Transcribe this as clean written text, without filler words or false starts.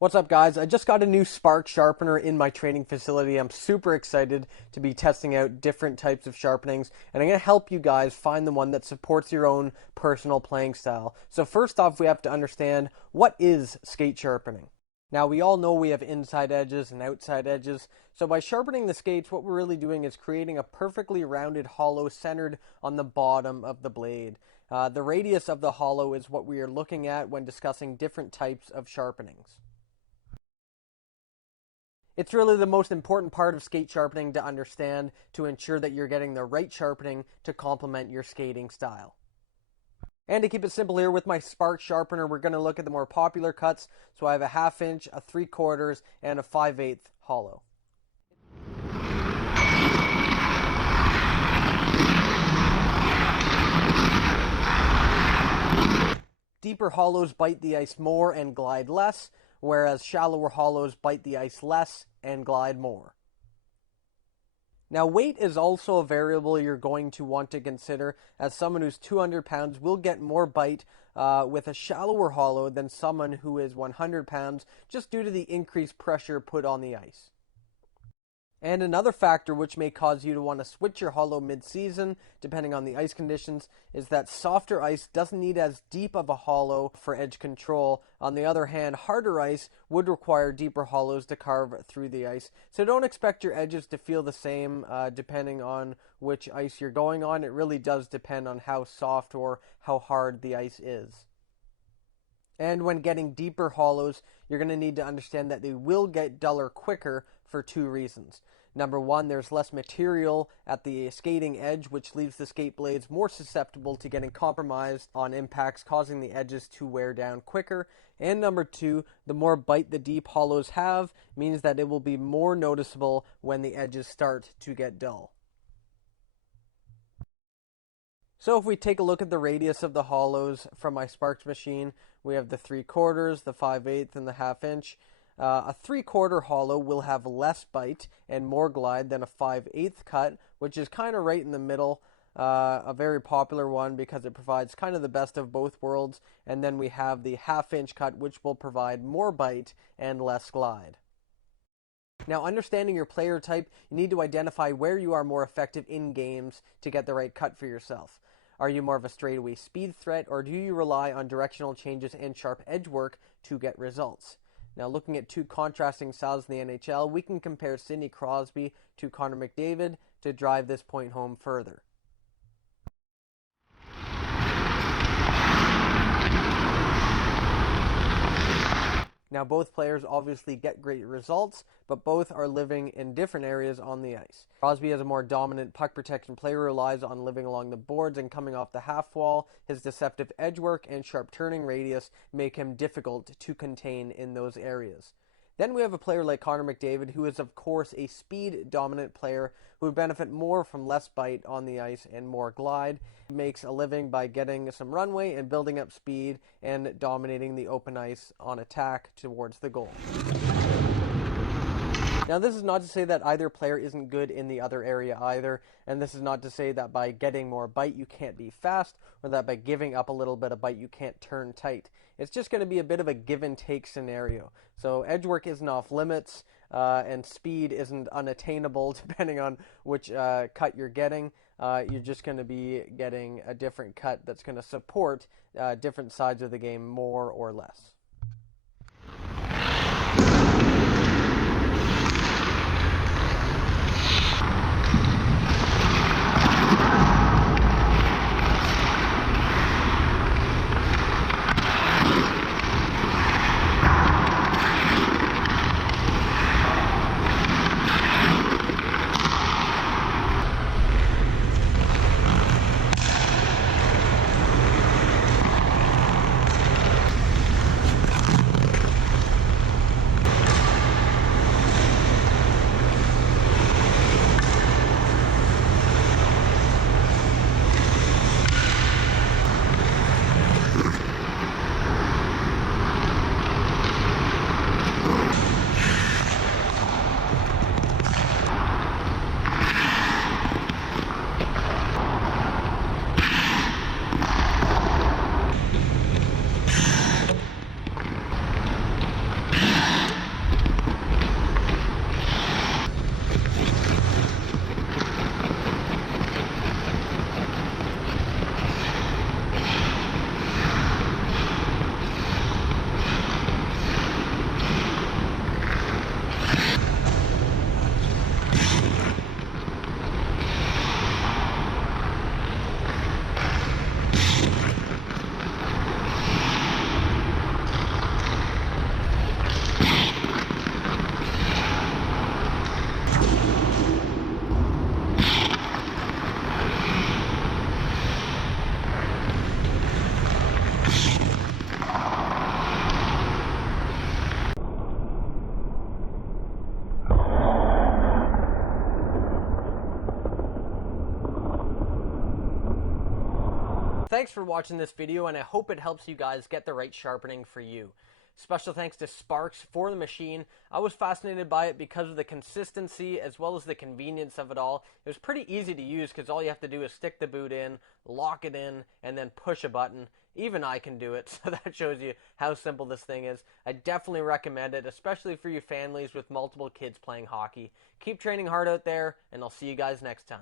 What's up, guys? I just got a new Sparx sharpener in my training facility. I'm super excited to be testing out different types of sharpenings, and I'm going to help you guys find the one that supports your own personal playing style. So first off, we have to understand, what is skate sharpening? Now, we all know we have inside edges and outside edges, so by sharpening the skates, what we're really doing is creating a perfectly rounded hollow centered on the bottom of the blade. The radius of the hollow is what we are looking at when discussing different types of sharpenings. It's really the most important part of skate sharpening to understand to ensure that you're getting the right sharpening to complement your skating style. And to keep it simple here, with my Sparx sharpener, we're going to look at the more popular cuts. So I have a 1/2 inch, a 3/4, and a 5/8 hollow. Deeper hollows bite the ice more and glide less, whereas shallower hollows bite the ice less and glide more. Now, weight is also a variable you're going to want to consider, as someone who's 200 pounds will get more bite with a shallower hollow than someone who is 100 pounds, just due to the increased pressure put on the ice. And another factor which may cause you to want to switch your hollow mid-season, depending on the ice conditions, is that softer ice doesn't need as deep of a hollow for edge control. On the other hand, harder ice would require deeper hollows to carve through the ice. So don't expect your edges to feel the same depending on which ice you're going on. It really does depend on how soft or how hard the ice is. And when getting deeper hollows, you're going to need to understand that they will get duller quicker for two reasons. Number one, there's less material at the skating edge, which leaves the skate blades more susceptible to getting compromised on impacts, causing the edges to wear down quicker. And number two, the more bite the deep hollows have means that it will be more noticeable when the edges start to get dull. So if we take a look at the radius of the hollows from my Sparx machine, we have the 3/4, the 5/8, and the 1/2 inch. A 3/4 hollow will have less bite and more glide than a 5/8 cut, which is kind of right in the middle. A very popular one because it provides kind of the best of both worlds. And then we have the 1/2 inch cut, which will provide more bite and less glide. Now, understanding your player type, you need to identify where you are more effective in games to get the right cut for yourself. Are you more of a straightaway speed threat, or do you rely on directional changes and sharp edge work to get results? Now, looking at two contrasting styles in the NHL, we can compare Sidney Crosby to Connor McDavid to drive this point home further. Now, both players obviously get great results, but both are living in different areas on the ice. Crosby, as a more dominant puck protection player, relies on living along the boards and coming off the half wall. His deceptive edge work and sharp turning radius make him difficult to contain in those areas. Then we have a player like Connor McDavid, who is of course a speed-dominant player who would benefit more from less bite on the ice and more glide. He makes a living by getting some runway and building up speed and dominating the open ice on attack towards the goal. Now, this is not to say that either player isn't good in the other area either, and this is not to say that by getting more bite you can't be fast, or that by giving up a little bit of bite you can't turn tight. It's just going to be a bit of a give and take scenario. So edge work isn't off limits, and speed isn't unattainable depending on which cut you're getting. You're just going to be getting a different cut that's going to support different sides of the game more or less. thanks for watching this video, and I hope it helps you guys get the right sharpening for you. Special thanks to Sparx for the machine. I was fascinated by it because of the consistency as well as the convenience of it all. It was pretty easy to use because all you have to do is stick the boot in, lock it in, and then push a button. Even I can do it, so that shows you how simple this thing is. I definitely recommend it, especially for you families with multiple kids playing hockey. Keep training hard out there, and I'll see you guys next time.